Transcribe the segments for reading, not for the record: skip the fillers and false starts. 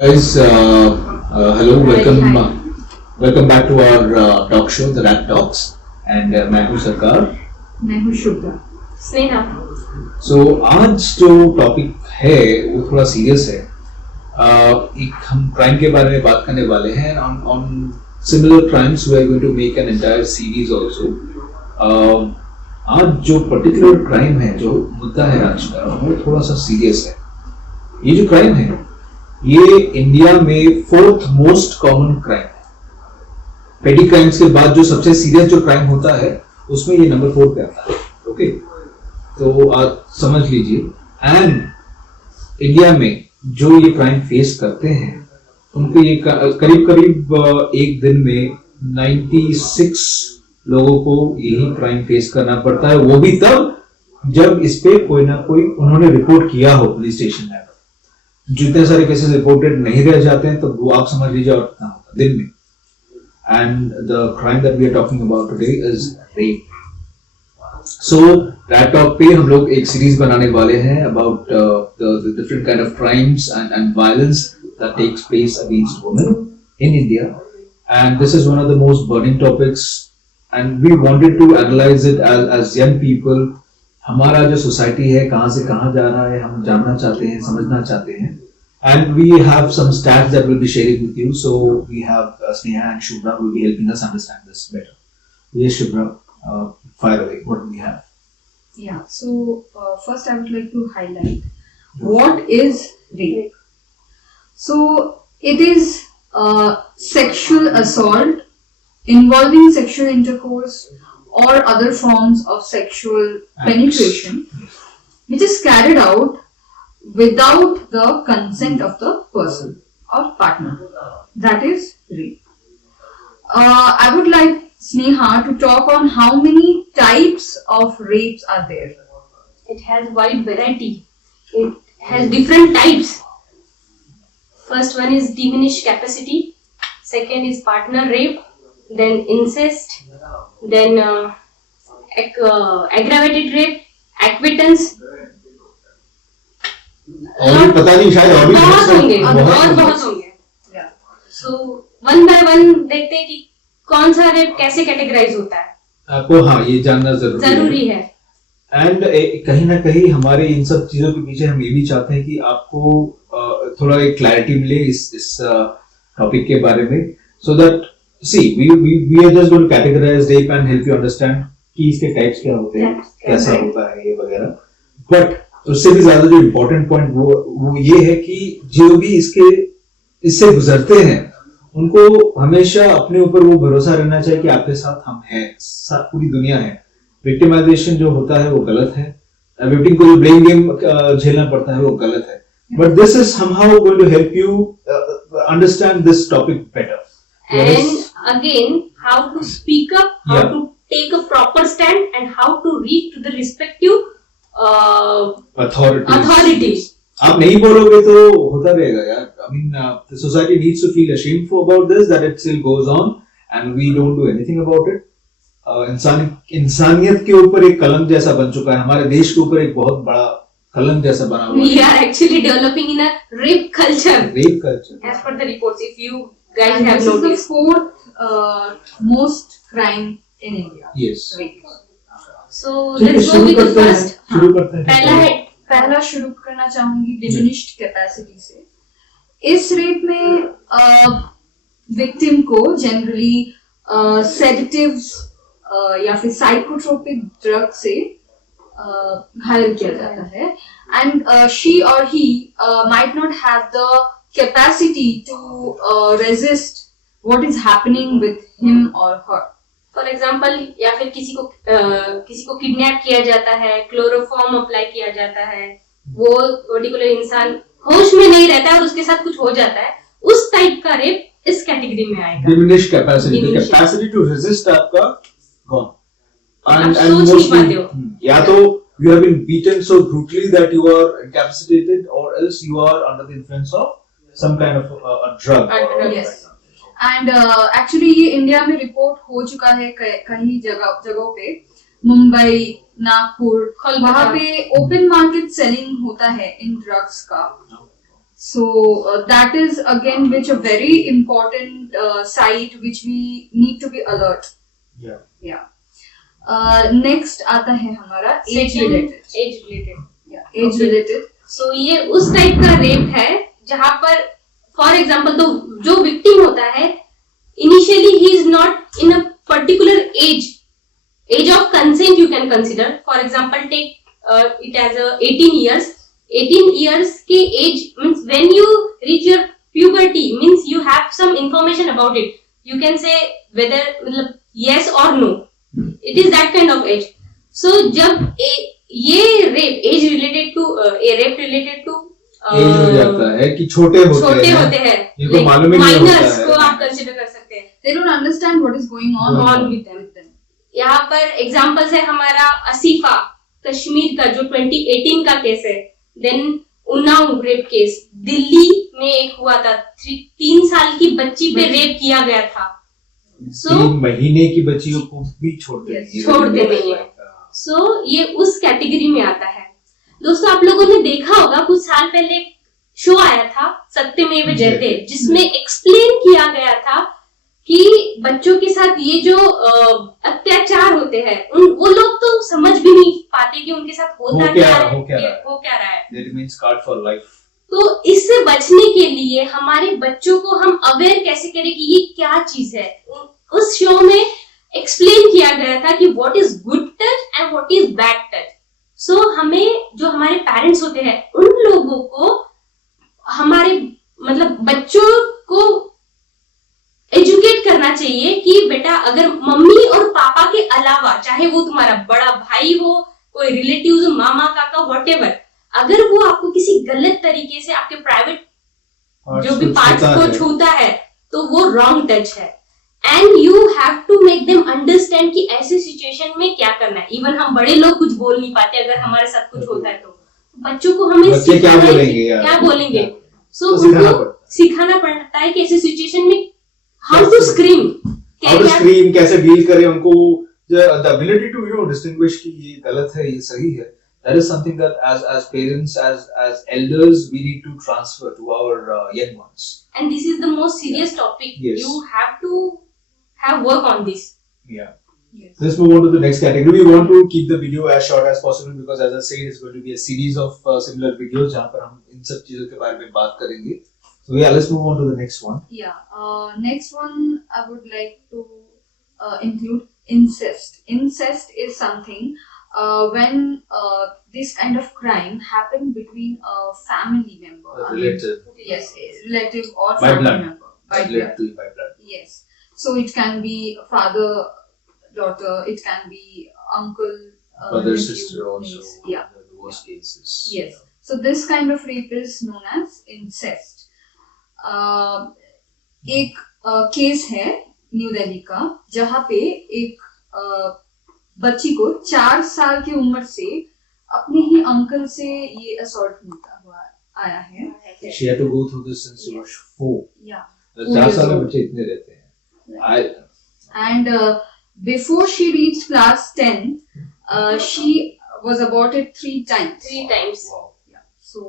Guys, hello, Hi, welcome, hi. welcome back to our talk show, The Rat Talks, and मैं हूँ सरकार. मैं हूँ शुभ्रा. स्नेहा. So आज जो टॉपिक है वो थोड़ा सीरियस है. एक हम क्राइम के बारे में बात करने वाले हैं. On similar crimes we are going to make an entire series also. आज जो पर्टिकुलर क्राइम है, जो मुद्दा है आज का, वो थोड़ा सा सीरियस है. ये जो क्राइम है ये इंडिया में फोर्थ मोस्ट कॉमन क्राइम है. पेटी क्राइम्स के बाद जो सबसे सीरियस जो क्राइम होता है उसमें ये नंबर 4 पे आता है. ओके, तो आप समझ लीजिए. एंड इंडिया में जो ये क्राइम फेस करते हैं उनको ये करीब करीब एक दिन में 96 लोगों को यही क्राइम फेस करना पड़ता है. वो भी तब जब इस पे कोई ना कोई उन्होंने रिपोर्ट किया हो पुलिस स्टेशन में. जितने सारे केसेस रिपोर्टेड नहीं रह जाते हैं तो वो आप समझ लीजिए और कितना होता दिन में. And the crime that we are talking about today is rape. So rat talk पे हम लोग एक सीरीज बनाने वाले हैं about the different kind of crimes and violence that takes place against women in India. And this is one of the most burning topics and we wanted to analyse it as young people. हमारा जो society है कहाँ से कहाँ जा रहा है हम जानना चाहते हैं, समझना चाहते हैं. And we have some stats that we'll be sharing with you. So we have Sneha and Shubhra will be helping us understand this better. Yes, Shubhra, fire away. What do we have? Yeah. So first, I would like to highlight what is rape. So it is sexual assault involving sexual intercourse or other forms of sexual penetration, which is carried out without the consent of the person or partner. That is rape. I would like Sneha to talk on how many types of rapes are there. It has wide variety. It has different types. First one is diminished capacity. Second is partner rape. Then incest. Then aggravated rape. Acquittance. और पता नहीं शायद और भी बहुत होंगे. So one by one देखते हैं कि कौन सा रेप कैसे कैटेगराइज होता है. आपको हाँ ये जानना जरूरी है. एंड कहीं ना कहीं हमारे इन सब चीजों के पीछे हम ये भी चाहते हैं कि आपको थोड़ा एक क्लैरिटी मिले इस टॉपिक के बारे में. So that see we are just going to categorise rape and help you understand कि इसके टाइप्स क्या होते हैं, कैसा होता है ये वगैरह. बट उससे भी ज्यादा जो इम्पोर्टेंट पॉइंट वो ये है कि जो भी इससे गुजरते हैं उनको हमेशा अपने ऊपर वो भरोसा रहना चाहिए कि आपके साथ हम हैं, पूरी दुनिया है. विक्टिमाइजेशन जो होता है वो गलत है. विक्टिम को जो ब्लेम गेम झेलना पड़ता है वो गलत है. But this is somehow going to help you understand this topic better. And again, how to speak up, how to take a proper stand, and how to reach to the respective authorities. आप नहीं बोलोगे तो होता रहेगा यार. I mean, the society needs to feel ashamed about this, that it still goes on and we don't do anything about it. इंसानियत के ऊपर एक कलंक जैसा बन चुका है. हमारे देश के ऊपर एक बहुत बड़ा कलंक जैसा बना हुआ है. We are actually developing in a rape culture. Rape culture. As per the reports, if you guys And have this is the noticed. fourth most crime in India. Yes. Rape. So let's go with the first. शुरू करते हैं. पहला है. पहला शुरू करना चाहूंगी diminished capacity से. इस रेप में विक्टिम को जनरली सेडेटिव्स या फिर साइकोट्रोपिक ड्रग से घायल किया जाता है. एंड शी और he might not have the capacity to resist what is happening with him और हर. फॉर एग्जाम्पल, या फिर किसी को किडनैप किया जाता है, क्लोरोफॉर्म अप्लाई किया जाता है, वो पर्टिकुलर इंसान होश में नहीं रहता है और उसके साथ कुछ हो जाता है, उस टाइप का रेप इस कैटेगरी में आएगा. Diminished capacity, the capacity to resist आपका gone. आप सोच नहीं पाते हो. या तो you have been beaten so brutally that you are incapacitated, or else you are under the influence of some kind of a drug. Yes. And actually ये India में रिपोर्ट हो चुका है कई जगहों पे. मुंबई, नागपुर, वहाँ पे ओपन मार्केट सेलिंग होता है इन ड्रग्स का. So that is again which a very important side which we need to be alert. Yeah. Next आता है हमारा age related. Age related age Okay. related. सो ये उस टाइप का रेप है जहां पर फॉर एग्जाम्पल तो जो विक्टिम होता है initially he is not in a particular age of consent you can consider for example take it as 18 years के age means when you reach your puberty means you have some information about it you can say whether मतलब yes or no it is that kind of age so जब ये rape as related to rape related to age हो जाता है कि छोटे होते हैं इनको मालूम ही नहीं होता माइनर्स है। को आप कंसीडर कर सकते हैं They don't understand what is going on Going on with them. यहाँ पर एग्जाम्पल्स है हमारा असीफा कश्मीर का जो 2018 का केस है then Unnao rape case Delhi में एक हुआ था 3 साल की बच्ची पे रेप किया गया था 3 महीने की बच्चियों को भी छोड़ते Yes, नहीं छोड़ते नहीं है। सो ये उस कैटेगरी में आता है दोस्तों आप लोगों ने देखा होगा कुछ साल पहले एक शो आया था सत्यमेव जयते जिसमें एक्सप्लेन किया गया था कि बच्चों के साथ ये जो अत्याचार होते हैं वो लोग तो समझ भी नहीं पाते कि उनके साथ होता क्या है हो क्या रहा है That means scarred for life. तो इससे बचने के लिए हमारे बच्चों को हम अवेयर कैसे करें कि ये क्या चीज है उस शो में एक्सप्लेन किया गया था कि what is good touch and what is bad touch so हमें जो हमारे पेरेंट्स होते हैं उन लोगों को हमारे मतलब बच्चों को एजुकेट करना चाहिए कि बेटा अगर मम्मी और पापा के अलावा चाहे वो तुम्हारा बड़ा भाई हो कोई रिलेटिव्स मामा काका व्हाटएवर अगर वो आपको किसी गलत तरीके से आपके प्राइवेट जो भी पार्ट्स को छूता है तो वो रॉन्ग टच है and you have to make them understand कि ऐसे सिचुएशन में क्या करना है इवन हम बड़े लोग कुछ बोल नहीं पाते अगर हमारे साथ कुछ होता है तो बच्चों को हमें बच्चे क्या सिखाना है बोलेंगे कि यार? क्या बोलेंगे सो तो सिखाना उनको पड़ता सिखाना पड़ता है कि ऐसे सिचुएशन में how to scream how to scream कैसे डील करें उनको द एबिलिटी टू डिस्टिंग्विश कि ये गलत है ये सही है That is something that as parents, as elders, we need to transfer to our young ones. and this is the most serious topic Yes. you have to have work on this Yeah. Yes. Let's move on to the next category. We want to keep the video as short as possible because, as I said, it's going to be a series of similar videos जहाँ पर हम इन सब चीजों के बारे में बात करेंगे. So yeah, let's move on to the next one. Yeah. Next one, I would like to include incest. Incest is something when this kind of crime happened between a family member. A relative. Yes, a relative or By family blood. member. By blood. Relative by blood. Yes. So it can be father, daughter. It can be uncle, Brother, nephew, sister also. niece. Yeah. The worst cases. Yes. So this kind of rape is known as incest. एक case है new Delhi का जहाँ पे एक बच्ची को 4 साल की उम्र से अपने ही अंकल से ये असॉल्ट मिलता हुआ आया है. She had to go through this since she was 4. Yeah. 4 साल में बच्चे इतने रहते हैं. And before she reached class 10, she was aborted 3 times. 3 times Wow. Yeah. So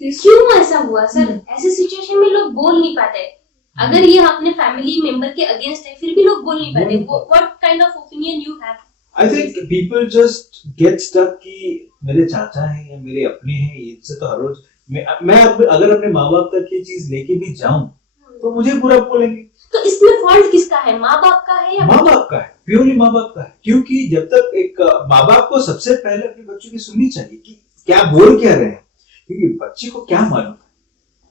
this. क्यों ऐसा हुआ सर ऐसे सिचुएशन में लोग बोल नहीं पाते अगर ये अपने फैमिली मेंबर के अगेंस्ट है फिर भी लोग बोल नहीं पाते what kind of opinion you have I think people just get stuck कि मेरे चाचा हैं या मेरे अपने हैं इनसे तो हर रोज मैं अगर अपने माँ बाप तक ये चीज लेके भी जाऊं तो मुझे बुरा बोलेंगे. तो इसमें फॉल्ट किसका है माँ बाप का है या माँ बाप का है, प्योरली माँ बाप का है. क्योंकि जब तक एक माँ बाप को सबसे पहले अपने बच्चों की सुननी चाहिए कि क्या बोल क्या रहे हैं. क्योंकि बच्चे को क्या मालूम है,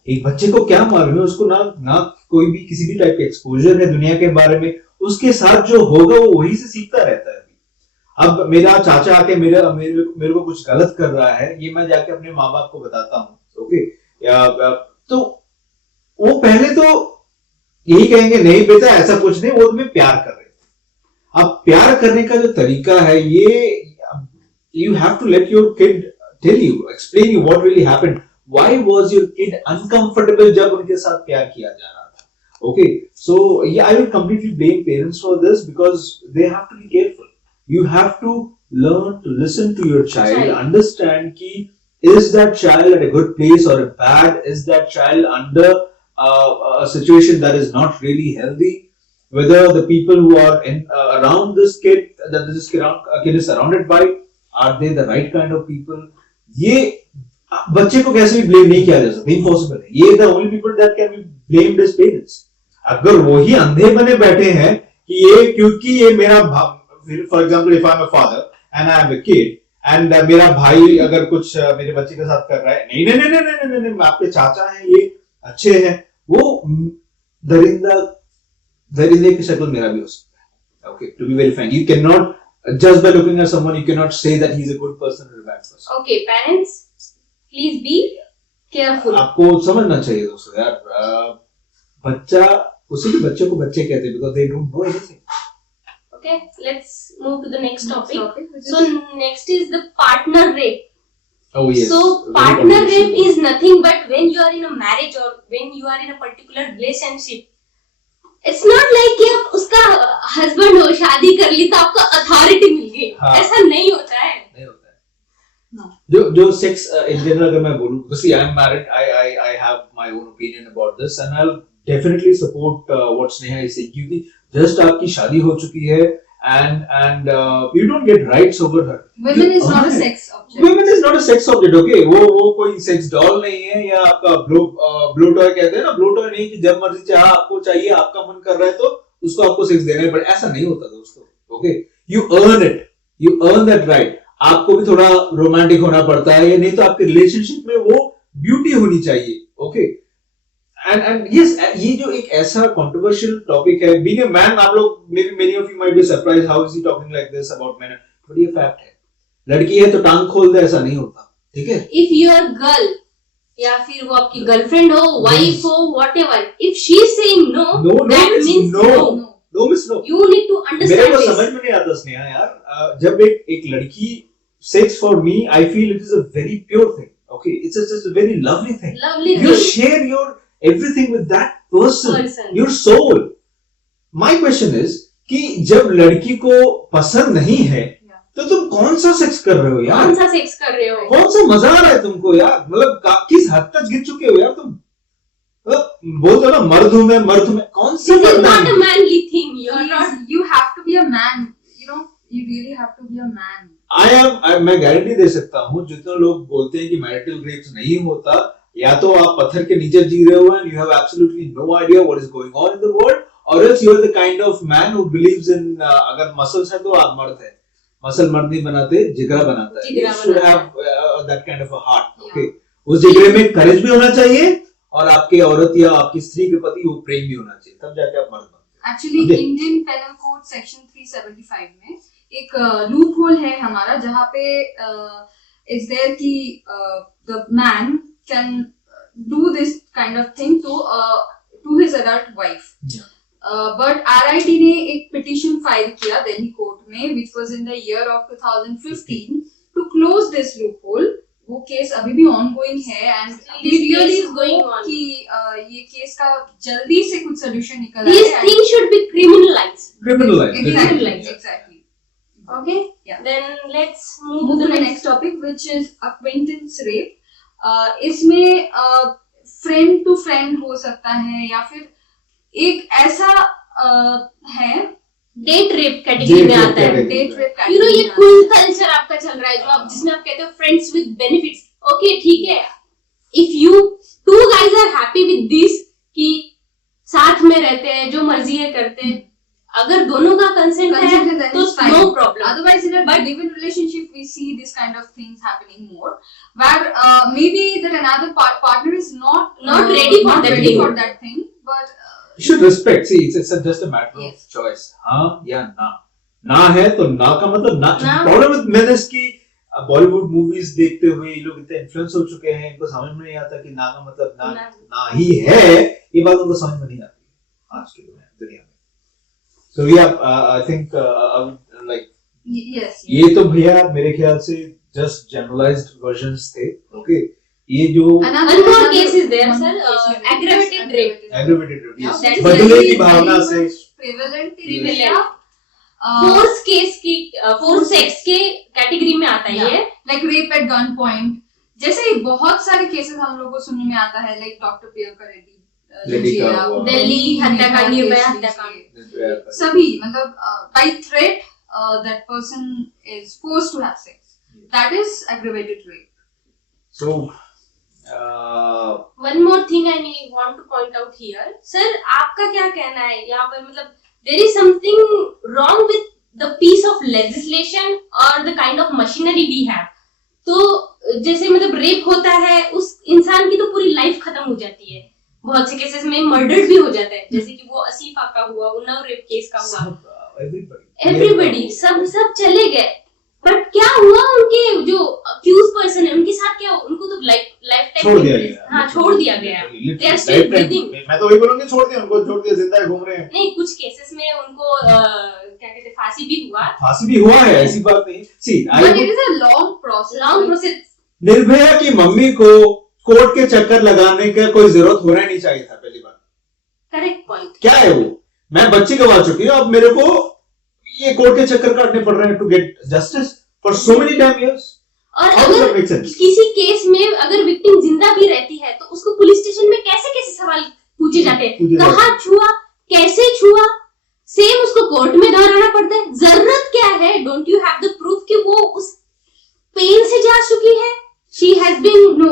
एक बच्चे को क्या मालूम है, उसको ना कोई भी किसी भी टाइप का एक्सपोजर है दुनिया के बारे में. उसके साथ जो होगा वो वही से सीखता रहता है. अब मेरा चाचा आके मेरे को कुछ गलत कर रहा है, ये मैं जाके अपने माँ बाप को बताता हूँ, ओके, या तो वो पहले तो यही कहेंगे नहीं बेटा ऐसा कुछ नहीं, वो तुम्हें प्यार कर रहे हैं. अब प्यार करने का जो तरीका है ये you have to let your kid tell you, explain you what really happened, why was your kid uncomfortable जब उनके साथ प्यार किया जा रहा था. Okay, so I will completely blame parents for this because they have to be careful. You have to learn to listen to your child, understand कि is that child at a good place or a bad? Is that child under a situation that is not really healthy? Whether the people who are in around this kid that this kid is surrounded by, are they the right kind of people? ये बच्चे को कैसे भी blame नहीं किया जा सकता, impossible है. ये the only people that can be blamed as parents. अगर वो ही अंधे बने बैठे हैं कि ये क्योंकि ये मेरा, for example if I am a father and I have a kid and मेरा भाई अगर कुछ मेरे बच्चे के साथ कर रहा है, नहीं नहीं नहीं नहीं नहीं नहीं, नहीं आपके चाचा हैं, ये अच्छे हैं, वो दरिंदे की शक्ल मेरा भी हो सकता है. Okay, to be very frank, you can not just by looking at someone you cannot say that he's a good person or a bad person. Okay, parents, please be careful. आपको समझना चाहिए दोस्तों यार, बच्चा उसी के बच्चे को बच्चे कहते हैं because they don't know anything. Okay, let's move to the next topic. which So is- next is the partner rape. Oh yes. So Very partner controversial. rape is nothing but when you are in a marriage or when you are in a particular relationship. It's not like कि आप उसका husband हो, शादी कर ली तो आपको authority मिल गई. हाँ. ऐसा नहीं होता है. नहीं होता है. No. जो सेक्स इन जनरल अगर मैं बोलूं, because see I am married, I have my own opinion about this and I'll definitely support what Sneha is saying, क्योंकि just आपकी शादी हो चुकी है and you don't get rights over her. Women is not a Okay. sex object. Women is not a sex object, okay? वो कोई sex doll नहीं है या आपका ब्लो टॉय कहते हैं ना, ब्लो टॉय नहीं कि जब मर्जी चाहे आपको चाहिए, आपका मन कर रहा है तो उसको आपको सेक्स देना है, बट ऐसा नहीं होता दोस्तों. Okay, you earn it, you earn that right. आपको भी थोड़ा रोमांटिक होना पड़ता है, या नहीं तो आपके रिलेशनशिप में वो ब्यूटी होनी चाहिए. ओके, एंड यस, ये जो एक ऐसा कंट्रोवर्शियल टॉपिक है, बीइंग अ मैन, आप लोग may be many of you might be surprised how is he talking like this about main, but ये फैक्ट है. लड़की है तो टांग खोल दे, ऐसा नहीं होता. ठीक है, If your girl या फिर वो आपकी गर्लफ्रेंड हो, वाइफ हो, whatever, if she is saying no, No, that means means no. no. No miss no. You need to मेरे understand को this. समझ में नहीं आता स्नेहा यार, जब एक लड़की, sex for me I feel it is a very pure thing. Okay, it's just a very lovely thing. Lovely You thing. share your everything with that person, Person. your soul. My question is कि जब लड़की को पसंद नहीं है तो तुम कौन सा सेक्स कर रहे हो यार? कौन सा सेक्स कर रहे हो? कौन सा मजा आ रहा है तुमको यार? मतलब किस हद तक गिर चुके हो यार तुम? बोलते हो ना मर्द हूं मैं, कौन सा This is मर्द not a हूं? manly thing. You are not. You have to be a man. You know, you really have to be a man. मैं गारंटी दे सकता हूँ, जितने लोग बोलते हैं कि मैरिटल रेप्स नहीं होता, या तो आप पत्थर के नीचे जी रहे हो and you have absolutely no idea what is going on in the world, और else you are the kind of man who believes in अगर मसल्स है तो आप मर्द है. मसल मर्द नहीं बनाते, जिगरा बनाता है. जिगरा You should बनाता have that kind of a heart. Yeah. Okay, उस जिगरे में करेज भी होना चाहिए और आपके औरत या आपकी स्त्री के प्रति वो प्रेम भी होना चाहिए, तब जाके आप मर्द बनते हैं. Actually, Okay. Indian Penal Code Section 375 में एक लूप होल है हमारा, जहाँ पे इज देयर कि the man can do this kind of thing to his adult wife. Yeah. But RIT ने एक पिटिशन फाइल किया दिल्ली कोर्ट में, which was in the year of 2015 to close this loophole. वो केस अभी भी ongoing है and This case is going on. कि ये केस का जल्दी से कुछ सोल्यूशन निकल These आए. things should be criminalized. Criminalized. Exactly. Okay. Yeah. Then let's Move move to to the the next topic, which is acquaintance rape. इसमें friend to friend हो सकता है, या फिर एक ऐसा है डेट रेप कैटेगरी में Date rape आता है. category. Date rape. You know ये कूल कल्चर आपका चल रहा है, जो आप जिसमें आप कहते हो फ्रेंड्स विद बेनिफिट्स. ओके, ठीक है. If you two guys are happy with this कि साथ में रहते हैं, जो मर्जी है करते हैं, अगर दोनों का कंसेंट है तो no problem. Otherwise, in a But- live-in relationship, we see this kind of things happening more, where maybe that another partner is not ready for that thing. for that thing, but You should respect. See, it's just a matter Yes. of choice. हाँ या ना. ना है तो ना का मतलब ना. ना. प्रॉब्लम विद मेन इज कि बॉलीवुड मूवीज देखते हुए ये लोग इतने इन्फ्लुएंस हो चुके हैं, इनको समझ में नहीं आता कि ना का मतलब ना ना. ना ही है. ये बात उनको समझ में नहीं आती आज की दुनिया में. So yeah, I think like yes. ये तो भैया मेरे ख्याल से just generalized versions थे. Okay, ये जो One more case is there, sir. Aggravated rape. aggravated rape, yes. that is बदले very, की भावना से prevalent in Yes. India. Force case की फोर्स सेक्स के कैटेगरी में आता है ये. like rape at gunpoint, जैसे बहुत सारे केसेस हम लोग को सुनने में आता है, लाइक डॉक्टर प्रियंका रेड्डी रेड्डी का लीजिए आप, हुआ। दिल्ली हत्याकांड, निर्भया केस हत्याकांड। लीजिए, सभी मतलब by threat that person is forced to have sex, that is aggravated rape. So, one more thing I need want to point out here sir, आपका क्या कहना है यहाँ पर, मतलब there is something wrong with the piece of legislation और the kind of machinery we have. तो जैसे मतलब रेप होता है, उस इंसान की तो पूरी लाइफ खत्म हो जाती है। बहुत से केसेस में मर्डर भी हो जाता है, जैसे कि वो आसिफा का हुआ, उन्नाव रेप केस का हुआ, एवरीबडी सब चले गए, बट क्या हुआ उनके जो अक्यूज पर्सन है उनके साथ, क्या उनको तो लाइफ छोड़ दिया टाइम गया। हाँ छोड़ दिया गया। They are still Lifetime- breathing. मैं तो वही बोलूंगी, छोड़ दिया उनको, छोड़ दिया, जिंदा है, घूम रहे हैं। नहीं, कुछ केसेस में उनको क्या कहते हैं, फांसी भी हुआ, फांसी भी हुआ है, ऐसी बात नहीं। सी But it is a long process. Long process. Nirbhaya की मम्मी को कोर्ट के चक्कर लगाने का कोई जरूरत होना ही नहीं चाहिए था। पहली बात, करेक्ट पॉइंट। क्या है वो, मैं बच्ची गवा चुकी हूँ, अब मेरे को ये कोर्ट के चक्कर काटने पड़ रहे हैं to get justice for so many time years. और How does that अगर make sense? किसी केस में अगर विक्टिम जिंदा भी रहती है तो उसको पुलिस स्टेशन में कैसे कैसे सवाल पूछे जाते हैं, पूछे जाते कहाँ छुआ, कैसे छुआ, सेम उसको कोर्ट में दोहराना पड़ता है। जरूरत क्या है, don't you have the proof कि वो उस पेन से जा चुकी है, she has been No,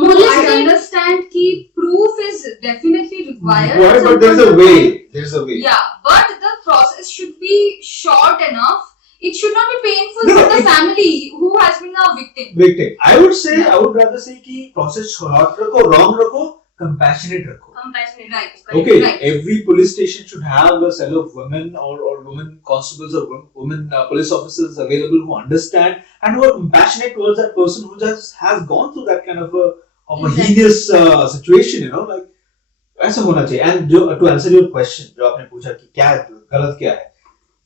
molested. I understand कि proof is definitely required. Why? But there's a way. There's a way. Yeah, but the process should be short enough. It should not be painful No, for the it- family who has been a victim. Victim. I would say, Yeah. I would rather say कि process short रखो, wrong रखो, compassionate रखो. compassionate, Right. Okay, Right. every police station should have a cell of women or women constables or women police officers available who understand and who are compassionate towards that person who just has gone through that kind of a Exactly. heinous situation, you know, like ऐसा होना चाहिए। And जो to answer your question, जो आपने पूछा कि क्या गलत क्या है,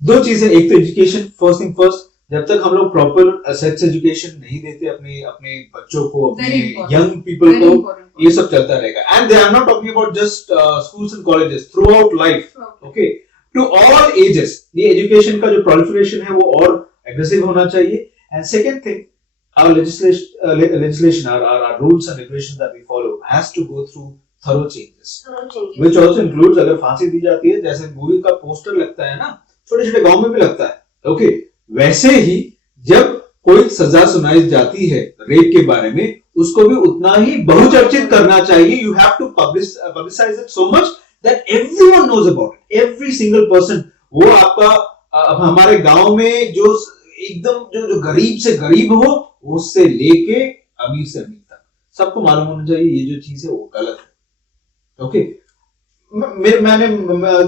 दो चीजें, एक तो एजुकेशन, फर्स्ट थिंग फर्स्ट, जब तक हम लोग प्रॉपर सेक्स एजुकेशन नहीं देते अपने अपने बच्चों को, अपने Very important. Young people Very को, important. ये सब चलता रहेगा। And they are not talking about just schools and colleges, throughout life, okay, to all ages. ये एजुकेशन का जो प्रोलिफरेशन है वो और एग्रेसिव होना चाहिए। And second thing, our legislation, our rules and regulations that we follow has to go through thorough changes, which also includes, अगर फांसी दी जाती है, जैसे मूवी का पोस्टर लगता है ना, छोटे छोटे गांव में भी लगता है, ओके, वैसे ही जब कोई सजा सुनाई जाती है रेप के बारे में, उसको भी उतना ही बहुचर्चित करना चाहिए। You have to publicize it so much that everyone knows about it, every single person। वो आपका अब हमारे गांव में जो एकदम जो गरीब से गरीब हो, उससे लेके अमीर से अमीर तक सबको मालूम होना चाहिए ये जो चीज है वो गलत है। ओके, मैंने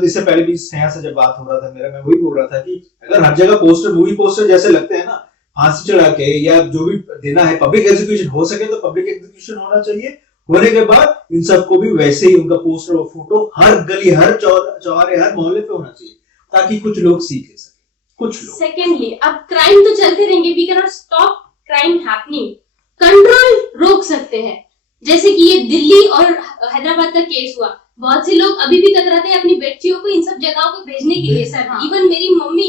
इससे पहले भी स्नेहा से जब बात हो रहा था मेरा, मैं वही बोल रहा था कि अगर हर जगह पोस्टर, मूवी पोस्टर जैसे लगते हैं ना, फांसी चढ़ा के या जो भी देना है, पब्लिक एग्जीक्यूशन हो सके तो पब्लिक एग्जीक्यूशन होना चाहिए। होने के बाद इन सबको भी वैसे ही उनका पोस्टर और फोटो हर गली, हर चौराहे, हर मोहल्ले पे होना चाहिए, ताकि कुछ लोग सीख ले सके, कुछ लोग। सेकेंडली, अब क्राइम तो चलते रहेंगे, we can not stop crime happening, control रोक सकते हैं। जैसे कि ये दिल्ली और हैदराबाद का केस हुआ, बहुत से लोग अभी भी कतराते हैं अपनी बच्चियों को इन सब जगहों पे भेजने के लिए। सर, इवन मेरी मम्मी,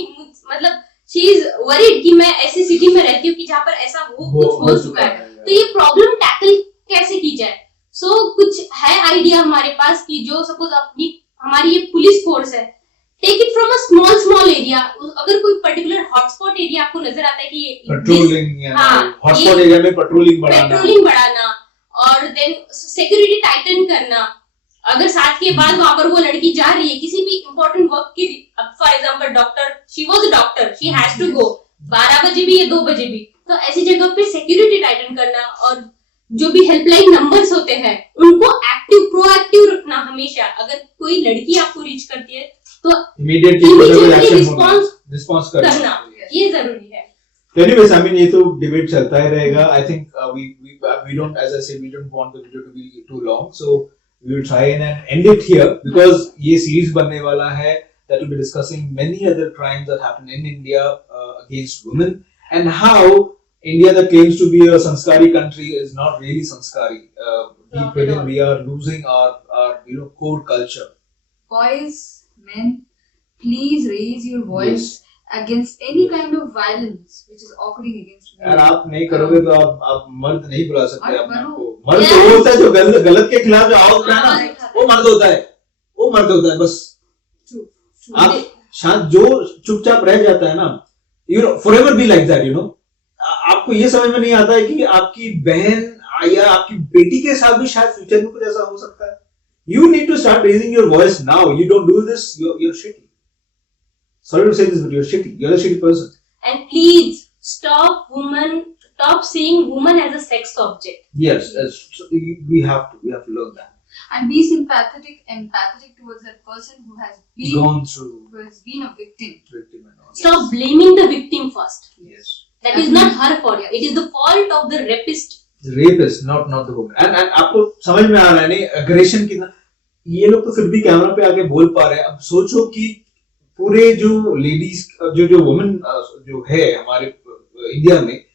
मतलब शी इज वरीड कि मैं ऐसी सिटी में रहती हूँ कि जहाँ पर ऐसा कुछ हो चुका है, तो ये प्रॉब्लम टैकल कैसे की जाए। सो कुछ है आइडिया हमारे पास कि जो सपोज अपनी हमारी ये पुलिस फोर्स है, take it from a small area, अगर कोई पर्टिकुलर हॉटस्पॉट एरिया आपको नजर आता है कि पेट्रोलिंग, हाँ, हॉटस्पॉट एरिया में पेट्रोलिंग बढ़ाना और देन सिक्योरिटी टाइटन करना। अगर साथ के बाद वहां पर वो लड़की जा रही है किसी भी इंपॉर्टेंट वर्क की, for example doctor, she was a doctor, she has to go 12 बजे भी या 2 बजे भी, तो ऐसी जगह पे सिक्योरिटी टाइटन करना, और जो भी हेल्पलाइन नंबर्स होते हैं उनको एक्टिव, प्रोएक्टिव रखना हमेशा। अगर कोई लड़की आपको रीच करती है तो इमीडिएटली रिस्पॉन्स करना, ये जरूरी है। Anyways, I mean, ये तो डिबेट चलता ही रहेगा। I think we don't, as I said, we don't want the video to be too long, so we will try and end it here because ये series बनने वाला है that will be discussing many other crimes that happen in India against women, and how India, that claims to be a sanskari country, is not really sanskari. Deep within, we are losing our core culture. Boys, men, please raise your voice against any kind of violence which is occurring against यार women. आप नहीं करोगे तो आप मर्द नहीं बुला सकते और अपने आप बनो। को। मर्द तो वो होता है जो गलत के खिलाफ जो आवाज उठाए आवाज ना, उठाता वो मर्द होता है, वो मर्द होता है बस। True. True. आप शांत जो चुपचाप रह जाता है ना, you know forever be like that, you know. आपको ये समझ में नहीं आता है कि आपकी बहन या आपकी बेटी के साथ भी शायद फ्यूचर में कुछ ऐसा हो सकता है। You need to start raising your voice now. You don't do this, you're shitty. Sorry to say this, but you're shitty. You're a shitty person. And please stop seeing woman as a sex object. Yes, so we have to learn that. And be empathetic towards that person who has Gone through who has been a victim. victim and all. Stop blaming the victim first. Yes. That is not her fault. It is the fault of the rapist. The rapist, not the woman. And आपको समझ में आ रहा है नहीं aggression कितना। ये लोग तो फिर भी कैमरा पे आके बोल पा रहे हैं। अब सोचो कि पूरे जो लेडीज जो वुमेन जो है हमारे इंडिया में,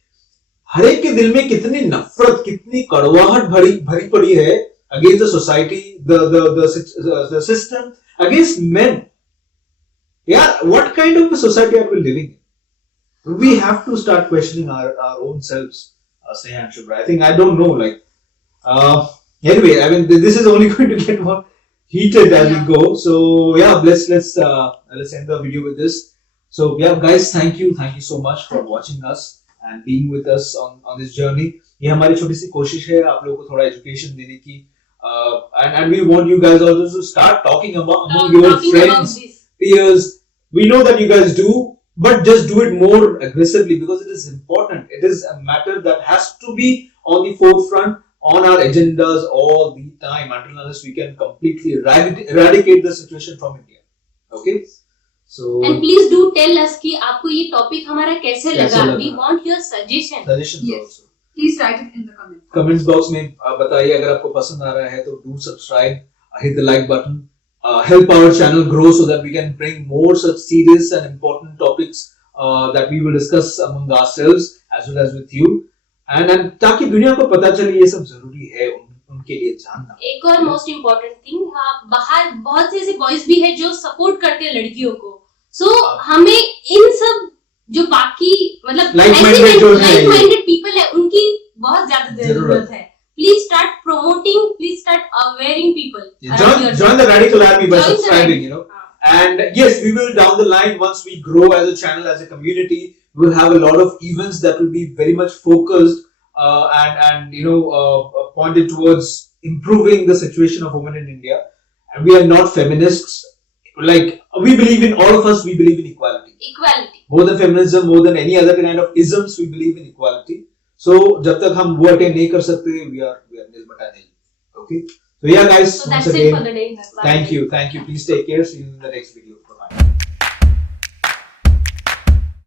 हर एक के दिल में कितनी नफरत, कितनी कड़वाहट भरी पड़ी है against the society, the system, against men. यार what kind of society are we living in? We have to start questioning our own selves, Sneha and Shubhra. I think, I don't know, like anyway, I mean this is only going to get more heated as we go. So yeah, let's end the video with this. So yeah, guys, thank you so much for watching us and being with us on this journey. ये हमारी छोटी सी कोशिश है आप लोगों को थोड़ा education देने की, and we want you guys also to start talking among your Talking friends, about this. peers. We know that you guys do, but just do it more aggressively because it is important. It is a matter that has to be on the forefront on our agendas all the time until unless we can completely eradicate the situation from India. Okay? So And please do tell us कि आपको ये topic हमारा कैसे लगा. लगा. We want your suggestion. suggestions Yes. also. Please write it in the comments. Comments box में बताइए अगर आपको पसंद आ रहा है तो do subscribe, hit the like button. Help our channel grow so that we can bring more such serious and important topics that we will discuss among ourselves as well as with you, and ताकि दुनिया को पता चले ये सब जरूरी है उनके लिए जानना। एक और मोस्ट इम्पोर्टेंट थिंग, बाहर बहुत से ऐसे बॉयज भी है जो सपोर्ट करते हैं लड़कियों को, सो हमें इन सब जो बाकी मतलब लाइक माइंडेड पीपल है उनकी बहुत ज्यादा जरूरत है. Please start promoting, please start awareing people. Join the radical army by Join the subscribing, you know. And yes, we will down the line, once we grow as a channel, as a community, we will have a lot of events that will be very much focused and you know pointed towards improving the situation of women in India. And we are not feminists. Like we believe in, all of us, we believe in equality. Equality. More than feminism, more than any other kind of isms, we believe in equality. So जब तक हम वो attain नहीं कर सकते, we are nil bata nil. Okay. So yeah, guys. So that's it for the day. Bye. Thank you. Please take care. See you in the next video. Bye.